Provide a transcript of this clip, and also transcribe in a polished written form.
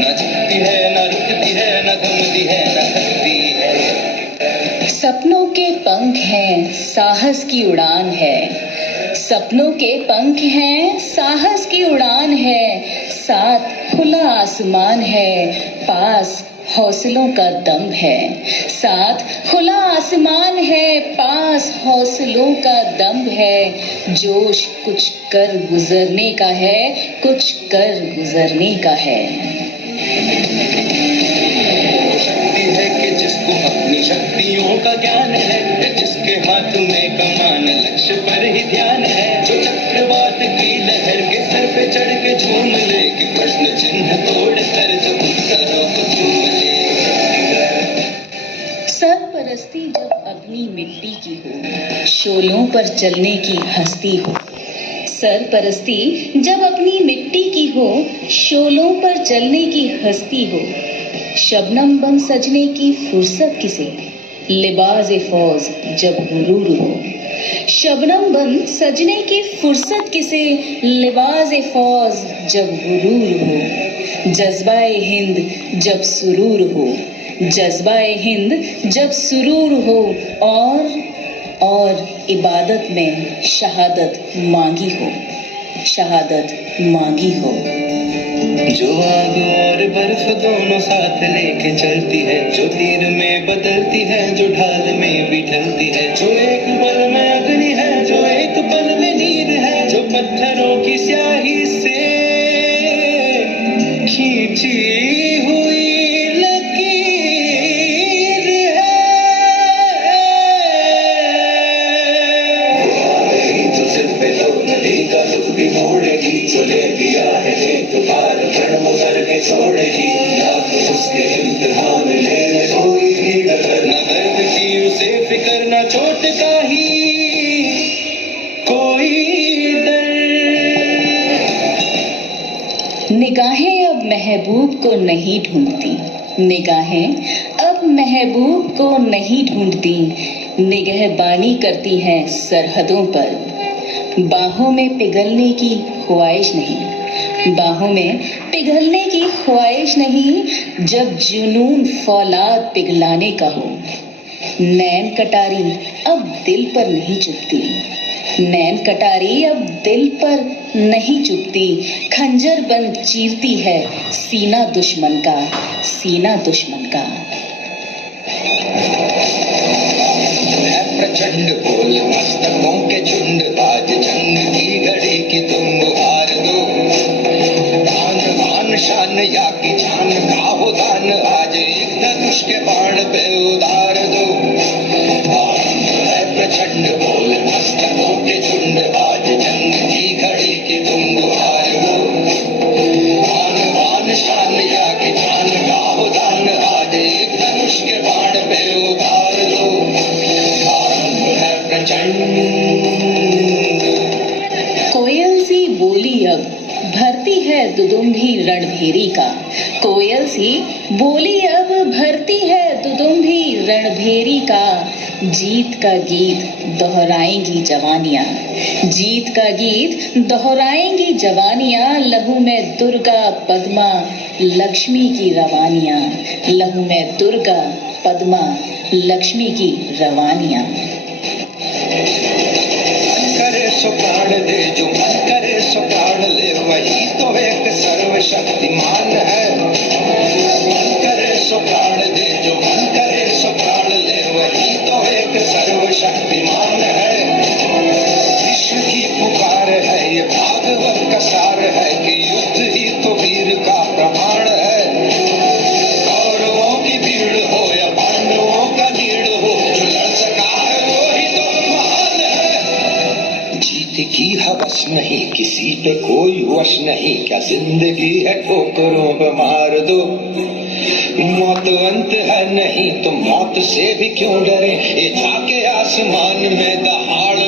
न झुकती है न रुकती है न थमती है न थकती है। सपनों के पंख हैं, साहस की उड़ान है। सपनों के पंख हैं, साहस की उड़ान है। साथ खुला आसमान है, पास हौसलों का दम है। साथ खुला आसमान है, पास हौसलों का दम है। जोश कुछ कर गुजरने का है, कुछ कर गुजरने का है। शक्ति है कि जिसको अपनी शक्तियों का ज्ञान है, जिसके हाथ में कमान लक्ष्य पर ही ध्यान है। जो चक्रवात की लहर के सर पे चढ़ के झूम ले, कि प्रश्न चिन्ह तोड़ कर जो उत्तरों को चूम ले। सरपरस्ती जब अपनी मिट्टी की हो, शोलों पर चलने की हस्ती हो। सरपरस्ती जब अपनी मिट्टी की हो, शोलों पर चलने की हस्ती हो। शबनम बन सजने की फुर्सत किसे, लिबाज फौज जब गुरूर हो। शबनम बन सजने की फुर्सत किसे, लिबाज फौज जब गुरूर हो। जज्बाए हिंद जब सुरूर हो, जज्बाए हिंद जब सुरूर हो। और इबादत में शहादत मांगी हो, शहादत मांगी हो। जो आग और बर्फ दोनों साथ लेके चलती है, जो तीर में बदलती है, जो ढाल में भी ढलती है। जो एक पल में अग्नि है, जो एक पल में नीर है। जो पत्थरों की स्याही से खींची हुई लकीर है। जो सिर पे लो नदी का दुख भी मोड़ेगी, जो ले दिया है एक बार कर्म करके छोड़ेगी। या तो उसके इम्तिहान ले कोई भी डर, न दर्द की उसे फिक्र न चोट का ही कोई डर। निगाहें अब महबूब को नहीं ढूंढती, निगाहें अब महबूब को नहीं ढूंढती। निगहबानी करती हैं सरहदों पर, बाहों में पिघलने की ख्वाहिश नहीं, बाहों में पिघलने की ख्वाहिश नहीं। जब जुनून फौलाद पिघलाने का हो, नैन कटारी अब दिल पर नहीं चुभती, नैन कटारी अब दिल पर नहीं चुभती। खंजर बन चीरती है सीना दुश्मन का, सीना दुश्मन का। प्रचंड बोल मस्तकों के झुंड, आज जंग की घड़ी की तुम हार दो। दान मान शान या की जान का हो दान, आज एक धनुष के बाण पे उतार दो। प्रचंड बोल मस्तकों के झुंड, आज जंग की घड़ी की तुम हार दो। दान मान शान या की जान का हो दान, आज एक धनुष के बाण पे उतार दो। कोयल सी बोली अब भरती है दुदुम्भी रणभेरी का। कोयल सी बोली अब भरती है दुदुम्भी रणभेरी का। जीत का गीत दोहराएंगी जवानियां, जीत का गीत दोहराएंगी जवानियां। लहू में दुर्गा पद्मा लक्ष्मी की रवानियां, लहू में दुर्गा पद्मा लक्ष्मी की रवानियां। करे सो प्राण दे, जो मन करे सो प्राण ले, वही तो एक सर्वशक्तिमान है। मन करे सो प्राण दे, जो मन करे सो प्राण ले, वही तो एक सर्वशक्तिमान है। विश्व की पुकार है ये भागवत का सार है, कि युद्ध ही तो वीर का प्रमाण है। कौरवों की भीड़ हो या पांडवों का नीड़ हो, जो लड़ सका है वो ही तो महान है। जीत की हवस नहीं, किसी पे कोई वश नहीं, क्या जिंदगी है ठोकरों पे मार दो। मौत अंत है नहीं तो मौत से भी क्यों डरे, ये जाके आसमान में दहाड़